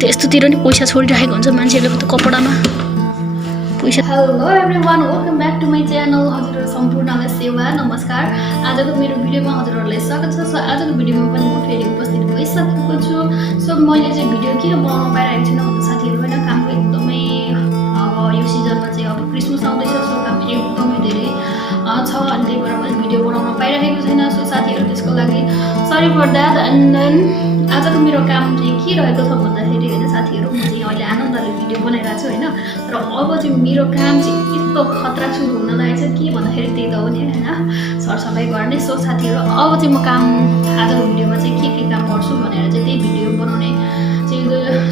त यस्तोतिर नि पैसा छोडिराखेको हुन्छ मान्छेहरूले त कपडामा पैसा। Hello everyone, welcome back to my channel. हजुरहरू सम्पूर्णलाई सेवा नमस्कार। आजको मेरो भिडियोमा हजुरहरूलाई स्वागत छ। आजको भिडियोमा पनि म फेरि उपस्थित भइसकेको छु। सो मैले चाहिँ भिडियो किन बनाउन पाइरहेको छैन भन्दा साथीहरू होइन, कामको एकदमै अब यो सिजनमा चाहिँ अब क्रिसमस आउँदैछ, सो काम एकदमै धेरै छ अनि त्यही भएर मैले भिडियो बनाउन पाइरहेको छैन। सो साथीहरू त्यसको लागि sorry for that. And then आजको मेरो काम चाहिँ के रहेको छ भन्दाखेरि होइन साथीहरू, म चाहिँ अहिले आनन्दले भिडियो बनाइरहेको छु होइन, र अब चाहिँ मेरो काम चाहिँ यस्तो खतरा सुरु हुन लागेको छ के भन्दाखेरि त्यही त हो नि होइन, सरसफाइ गर्ने। सो साथीहरू अब चाहिँ म काम आजको भिडियोमा चाहिँ के काम गर्छु भनेर चाहिँ त्यही भिडियो बनाउने चाहिँ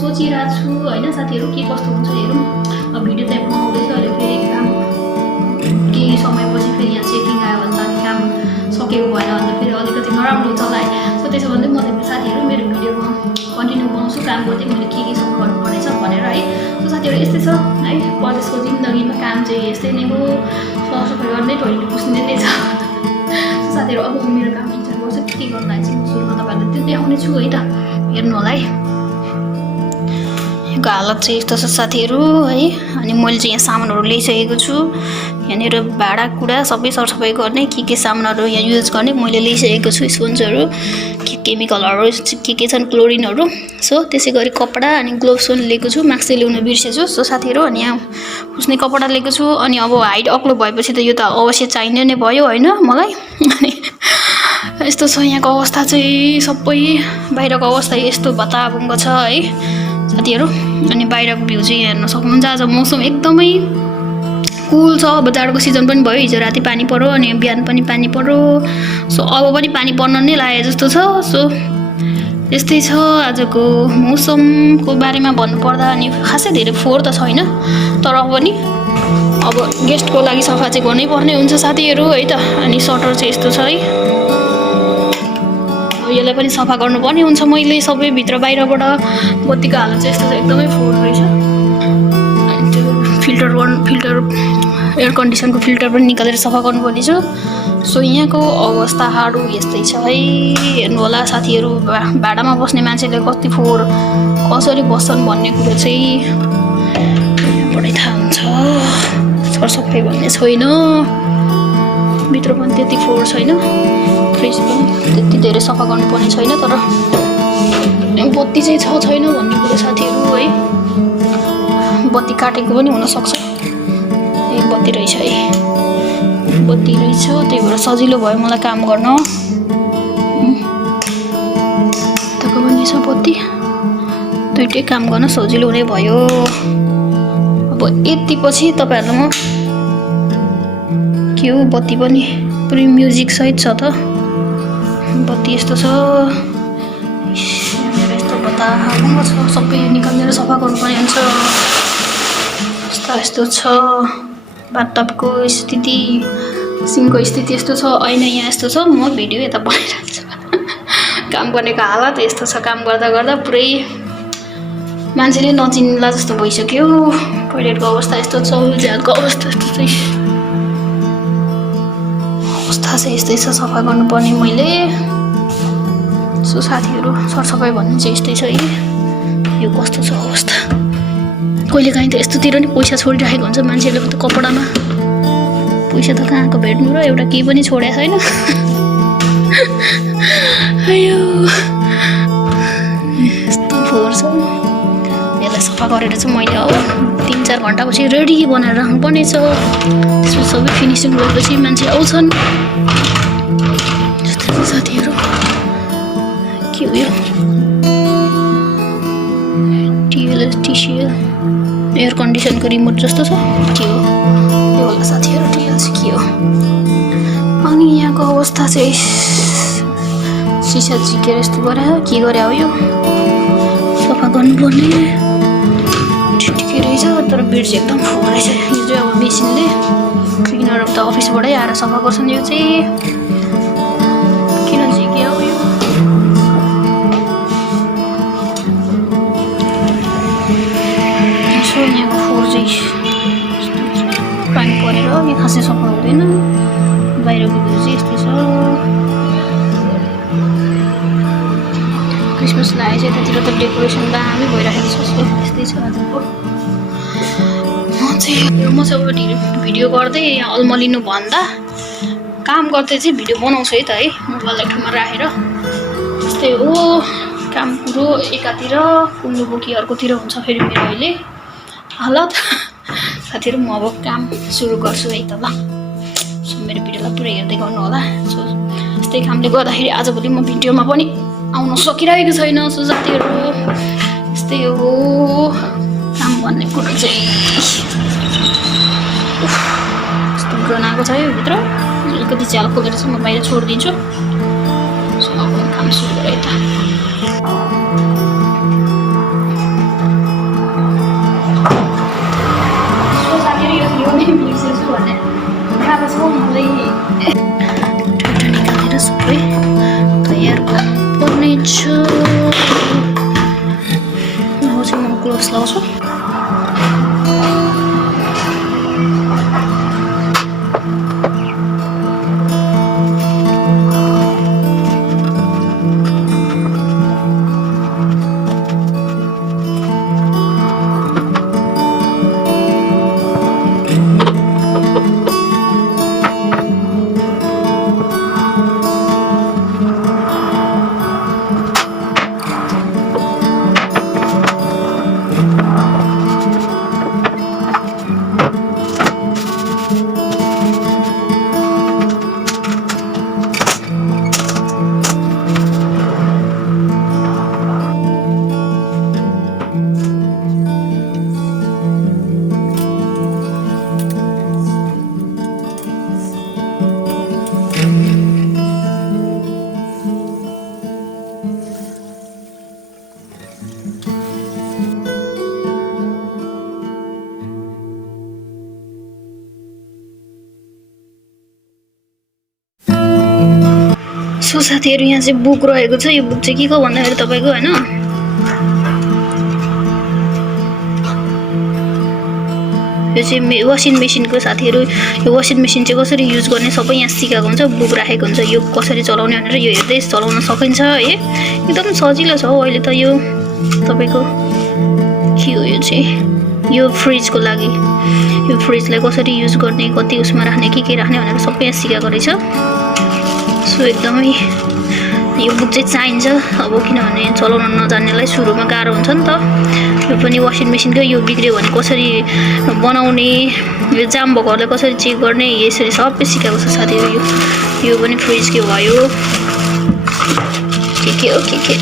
सोचिरहेको छु होइन साथीहरू। के कस्तो हुन्छ हेरौँ। अब भिडियो चाहिँ बनाउँदैछु अहिले, फेरि काम केही समयपछि फेरि यहाँ चेकिङ आयो भने त काम सकेको भएन भने फेरि अलिकति नराम्रो हुन्छ होला है। सो त्यसो भन्दै म चाहिँ साथीहरू मेरो भिडियोमा कन्टिन्यू बनाउँछु काम गर्दै मैले के सब गर्नुपर्नेछ भनेर है। सो साथीहरू यस्तै छ है, परदेशको जिन्दगीमा काम चाहिँ यस्तै नै हो, सरसफाइ गर्दै टोइलेट पुस्ने नै छ। सो साथीहरू अब मेरो काम इन्जोय गर्छु, के गर्नु लागि चाहिँ सुरुमा तपाईँहरूलाई त्यो देखाउने छु है त, हेर्नु होला है। यहाँको हालत चाहिँ यस्तो छ साथीहरू है। अनि मैले चाहिँ यहाँ सामानहरू ल्याइसकेको छु, यहाँनिर भाँडाकुँडा सबै सरसफाइ गर्ने के सामानहरू यहाँ युज गर्ने मैले ल्याइसकेको छु। स्पोन्जहरू, केमिकलहरू के छन्, क्लोरिनहरू। सो त्यसै गरी कपडा अनि ग्लोभ्स पनि लिएको छु, मास्क चाहिँ ल्याउन बिर्सेछु। सो साथीहरू अनि यहाँ पुस्ने कपडा लिएको छु। अनि अब हाइट अग्लो भएपछि त यो त अवश्य चाहिने नै भयो होइन मलाई। अनि यस्तो छ यहाँको अवस्था चाहिँ, सबै बाहिरको अवस्था यस्तो भताभुङ्ग छ है साथीहरू। अनि बाहिरको भ्यू चाहिँ हेर्न सक्नुहुन्छ। आज मौसम एकदमै कुल छ। अब जाडोको सिजन पनि भयो, हिजो राति पानी पऱ्यो अनि बिहान पनि पानी पऱ्यो। सो अब पनि पानी पर्न नै लागेको जस्तो छ। सो यस्तै छ आजको मौसमको बारेमा भन्नुपर्दा। अनि खासै धेरै फोहोर त छैन, तर पनि अब गेस्टको लागि सफा चाहिँ गर्नै पर्ने हुन्छ साथीहरू है त। अनि सटर चाहिँ यस्तो छ है, यसलाई पनि सफा गर्नुपर्ने हुन्छ मैले सबै भित्र बाहिरबाट। बत्तीको हालत चाहिँ यस्तो छ, एकदमै फोहोर रहेछ। अनि त्यो फिल्टर एयर कन्डिसनको फिल्टर पनि निकालेर सफा गर्नुपर्ने छ। सो यहाँको अवस्थाहरू यस्तै छ है, हेर्नु होला साथीहरू। भाडामा बस्ने मान्छेले कति फोहोर कसरी बस्छन् भन्ने कुरो चाहिँ यहाँबाटै थाहा हुन्छ। सरसफाइ भन्ने छैन, भित्र पनि त्यति फोहोर छैन, फ्रिज पनि त्यति धेरै सफा गर्नुपर्ने छैन। तर बत्ती चाहिँ छैन भन्ने कुरो साथीहरू है। बत्ती काटेको पनि हुनसक्छ। ए बत्ती रहेछ है, बत्ती रहेछ, त्यही भएर सजिलो भयो मलाई काम गर्न। यताको पनि छ बत्ती, दुइटै काम गर्न सजिलो नै भयो। अब यति पछि तपाईँहरूलाई म के हो, बत्ती पनि पुरै म्युजिक सहित छ त। बत्ती यस्तो छ, यस्तो बताभुङ्ग छ, सबै निकालेर सफा गर्नुपर्ने हुन्छ। यस्तो छ बाथटबको स्थिति, सिङको स्थिति यस्तो छ, ऐना यहाँ यस्तो छ। म भिडियो यता बनाइरहेको छु। काम गर्नेको हालत यस्तो छ, काम गर्दा गर्दा पुरै मान्छेले नचिन्ला जस्तो भइसक्यो। टोइलेटको अवस्था यस्तो छ, झ्यालको अवस्था यस्तो छ, अवस्था चाहिँ यस्तै छ, सफा गर्नुपर्ने मैले। सो साथीहरू सरसफाइ भन्ने चाहिँ यस्तै छ है। यो कस्तो छ अवस्था, कहिलेकाहीँ त यस्तोतिर नि पैसा छोडिराखेको हुन्छ मान्छेहरूले त कपडामा। पैसा त कहाँको भेट्नु र, एउटा केही पनि छोडेको छैन। अयो यस्तो फोहोर छ। यसलाई सफा गरेर चाहिँ मैले अब 3-4 घन्टापछि रेडी बनाएर राख्नुपर्ने छ। त्यसपछि सबै फिनिसिङ गरेपछि मान्छे आउँछन्। यस्तो साथीहरू के हो यो, टिसिएल एयर कन्डिसनको रिमोट जस्तो छ, के हो यो होला साथीहरू, टिएल चाहिँ के हो। अनि यहाँको अवस्था चाहिँ सिसा झिकेर यस्तो गरेर के गरे हो, यो सफा गर्नुपर्ने ठिकै रहेछ। तर बेड चाहिँ एकदम फोहोर रहेछ। यो चाहिँ अब मेसिनले क्लिनर त अफिसबाटै आएर सफा गर्छन्। यो चाहिँ किन झिक्यो हो यो, यहाँको फोहोर चाहिँ पानी परेर यहाँ खासै सफा हुँदैन। बाहिरको भ्यू चाहिँ यस्तै छ। खुस लागेको छ यतातिर त डेकोरेसन दामी भइरहेको छ सो यस्तै छ आजको म चाहिँ अब भिडियो गर्दै यहाँ अल्मलिनु भन्दा काम गर्दै चाहिँ भिडियो बनाउँछु है त है मोबाइल एक ठाउँमा राखेर त्यस्तै हो काम कुरो एकातिर कुल्नु बोकी अर्कोतिर हुन्छ फेरि मेरो अहिले ल त साथीहरू म अब काम सुरु गर्छु है त ल सो मेरो भिडियोलाई पुरै हेर्दै गर्नु होला सो यस्तै कामले गर्दाखेरि आजभोलि म भिडियोमा पनि आउन सकिरहेको छैन सो साथीहरू यस्तै हो काम भन्ने कुरो चाहिँ यस्तो गनाएको छ यो भित्र अलिकति च्याल खोलेर चाहिँ म बाहिर छोडिदिन्छु सो अब काम सुरु गरेँ त सो साथीहरू यो बिर्सेछु भन्ने गएको छ मलाई निकालेर सबै तयार गर्नुपर्नेछु अब चाहिँ म ग्लोभ्स लाउँछु सो साथीहरू यहाँ चाहिँ बुक रहेको छ यो बुक चाहिँ के को भन्दाखेरि तपाईको हैन यो चाहिँ वासिङ मेसिनको साथीहरू यो वासिङ मेसिन चाहिँ कसरी युज गर्ने सबै यहाँ सिकाएको हुन्छ बुक राखेको हुन्छ यो कसरी चलाउने भनेर यो हेर्दै चलाउन सकिन्छ है एकदम सजिलो छ हो अहिले त यो तपाईको के हो यो चाहिँ यो फ्रिजको लागि यो फ्रिजलाई कसरी युज गर्ने कति उसमा राख्ने के राख्ने भनेर सबै यहाँ सिकाएको रहेछ सो एकदमै यो बुक चाहिँ चाहिन्छ अब किनभने चलाउन नजान्नेलाई सुरुमा गाह्रो हुन्छ नि त यो पनि वासिङ मेसिनकै यो बिग्रियो भने कसरी बनाउने यो जाम भएकोहरूलाई कसरी चेक गर्ने यसरी सबै सिकाएको छ साथीहरू यो पनि फ्रिजको भयो के हो के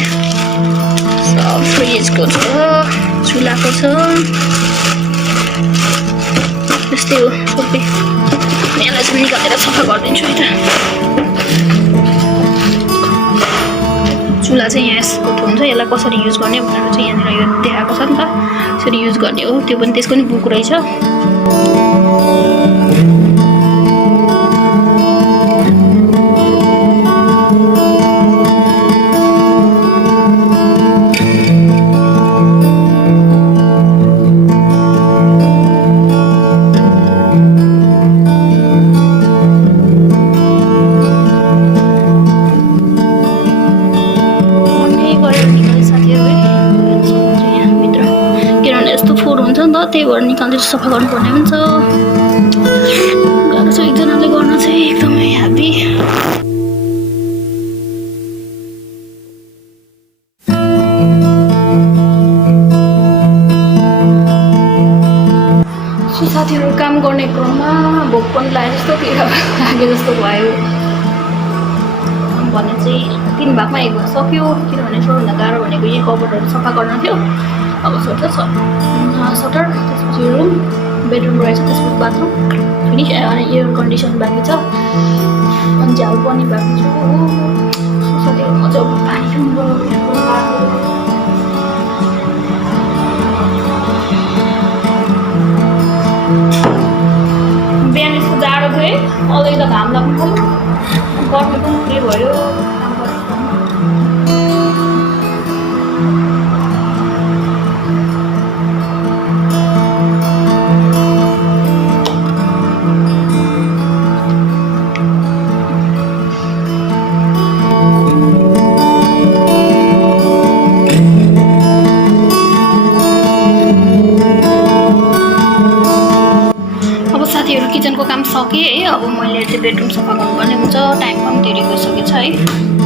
सब फ्रिजको छ चुलाको छ त्यस्तै हो सबै यसलाई चाहिँ निकालेर सफा गरिदिन्छु है त चुला चाहिँ यहाँ यस्तो हुन्छ यसलाई कसरी युज गर्ने भनेर चाहिँ यहाँनिर यो देखाएको छ नि त यसरी युज गर्ने हो त्यो पनि त्यसको नि बुक रहेछ त्यही भएर निकालेर सफा गर्नुपर्ने हुन्छ गाह्रो छ एकजनाले गर्न चाहिँ एकदमै ह्याप्पी साथीहरू काम गर्ने क्रममा भोक पनि लाग्यो जस्तो लागे जस्तो भयो भने चाहिँ 3 भागमा 1 भाग सक्यो किनभने सबभन्दा गाह्रो भनेको यही कभरहरू सफा गर्न थियो अब सटर त्यसपछि रुम बेडरुम रहेछ त्यसपछि बाथरुम फिनिस अनि एयर कन्डिसन बाँकी छ अनि झ्याल पनि बाँकी छ साथीहरू मजा पानी बिहान यस्तो जाडो थियो है अलि त घाम लाग्नु पर्यो गर्मी पनि पुरै भयो साथीहरू किचनको काम सकेँ है। अब मैले त्यो बेडरुम सफा गर्नुपर्ने हुन्छ, टाइम पनि धेरै गइसकेछ है।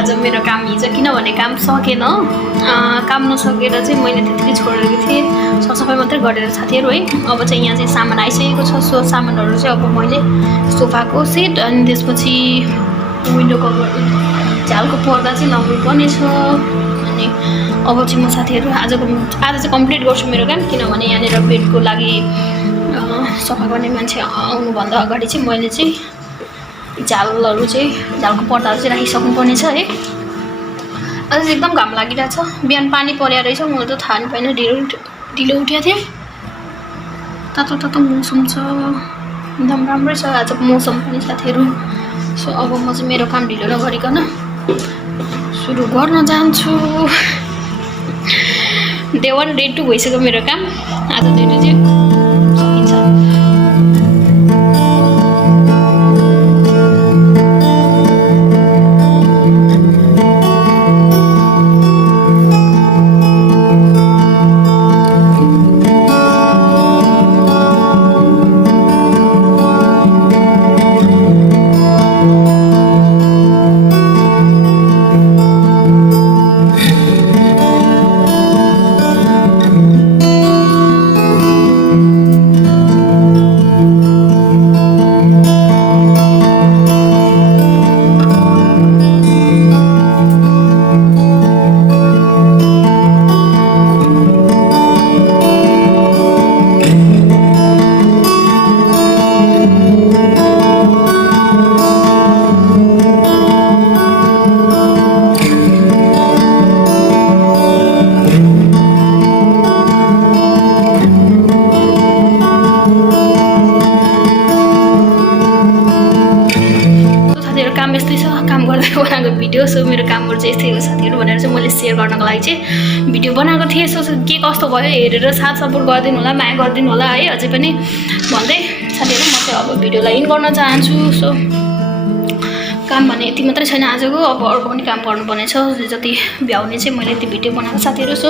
आज मेरो काम हिजो किनभने काम सकेन, काम नसकेर चाहिँ मैले त्यतिकै छोडेको थिएँ, सरसफाइ मात्रै गरेर साथीहरू है। अब चाहिँ यहाँ चाहिँ सामान आइसकेको छ। सो सामानहरू चाहिँ अब मैले सोफाको सेट अनि त्यसपछि विन्डो कभर झ्यालको पर्दा चाहिँ लगाउनुपर्ने छ। अनि अब चाहिँ म साथीहरू आज चाहिँ कम्प्लिट गर्छु मेरो काम, किनभने यहाँनिर बेडको लागि सफा गर्ने मान्छे आउनुभन्दा अगाडि चाहिँ मैले चाहिँ झ्यालको पर्दाहरू चाहिँ राखिसक्नुपर्ने छ है। आज एकदम घाम लागिरहेछ, बिहान पानी परेर रहेछ, मलाई त थाहा पनि पाएन, ढिलो उठेको थिएँ। तातो तातो मौसम छ, एकदम राम्रै छ आजको मौसम पनि साथीहरू। सो अब म चाहिँ मेरो काम ढिलो नगरिकन सुरु गर्न जान्छु। डे 1 डे 2 भइसक्यो मेरो काम, आज डे 2 चाहिँ सकिन्छ। काम यस्तै छ, काम गर्दै बनाएको भिडियो। सो मेरो कामहरू चाहिँ यस्तै हो साथीहरू भनेर चाहिँ मैले सेयर गर्नको लागि चाहिँ भिडियो बनाएको थिएँ। सो के कस्तो भयो हेरेर साथ सपोर्ट गरिदिनु होला, माया गरिदिनु होला है। अझै पनि भन्दै साथीहरू म चाहिँ अब भिडियोलाई इन गर्न चाहन्छु। सो काम भने यति मात्रै छैन आजको, अब अर्को पनि काम गर्नुपर्ने छ। जति भ्याउने चाहिँ मैले यति भिडियो बनाएको साथीहरू। सो